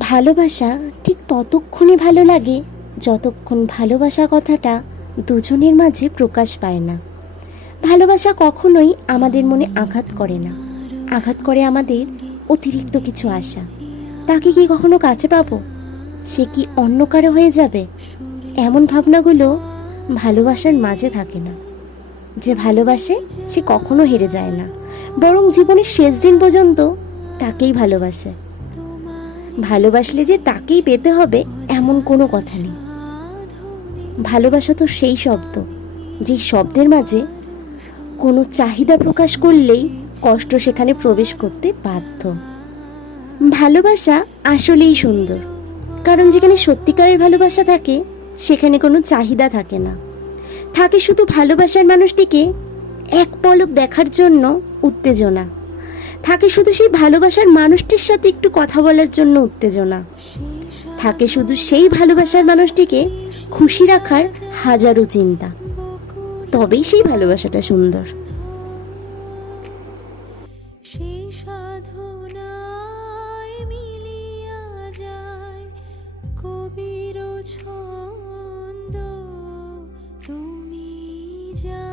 ভালোবাসা ঠিক ততক্ষণই ভালো লাগে যতক্ষণ ভালোবাসা কথাটা দুজনের মাঝে প্রকাশ পায় না। ভালোবাসা কখনোই আমাদের মনে আঘাত করে না, আঘাত করে আমাদের অতিরিক্ত কিছু আশা। তাকে কি কখনো কাছে পাবো, সে কি অন্য কারো হয়ে যাবে, এমন ভাবনাগুলো ভালোবাসার মাঝে থাকে না। যে ভালোবাসে সে কখনো হেরে যায় না, বরং জীবনের শেষ দিন পর্যন্ত তাকেই ভালোবাসে। ভালোবাসলে যে তাকেই পেতে হবে এমন কোনো কথা নেই। ভালোবাসা তো সেই শব্দ, যে শব্দের মাঝে কোনো চাহিদা প্রকাশ করলেই কষ্ট সেখানে প্রবেশ করতে বাধ্য। ভালোবাসা আসলেই সুন্দর, কারণ যেখানে সত্যিকারের ভালোবাসা থাকে সেখানে কোনো চাহিদা থাকে না। থাকে শুধু ভালোবাসার মানুষটিকে এক পলক দেখার জন্য উত্তেজনা, থাকে শুধু সেই ভালোবাসার মানুষটির সাথে একটু কথা বলার জন্য উত্তেজনা, থাকে শুধু সেই ভালোবাসার মানুষটিকে খুশি রাখার হাজারো চিন্তা। তবেই সেই ভালোবাসাটা সুন্দর। সেই সাধনায় মিলিয়া যায় কবির ছন্দ, তুমি যা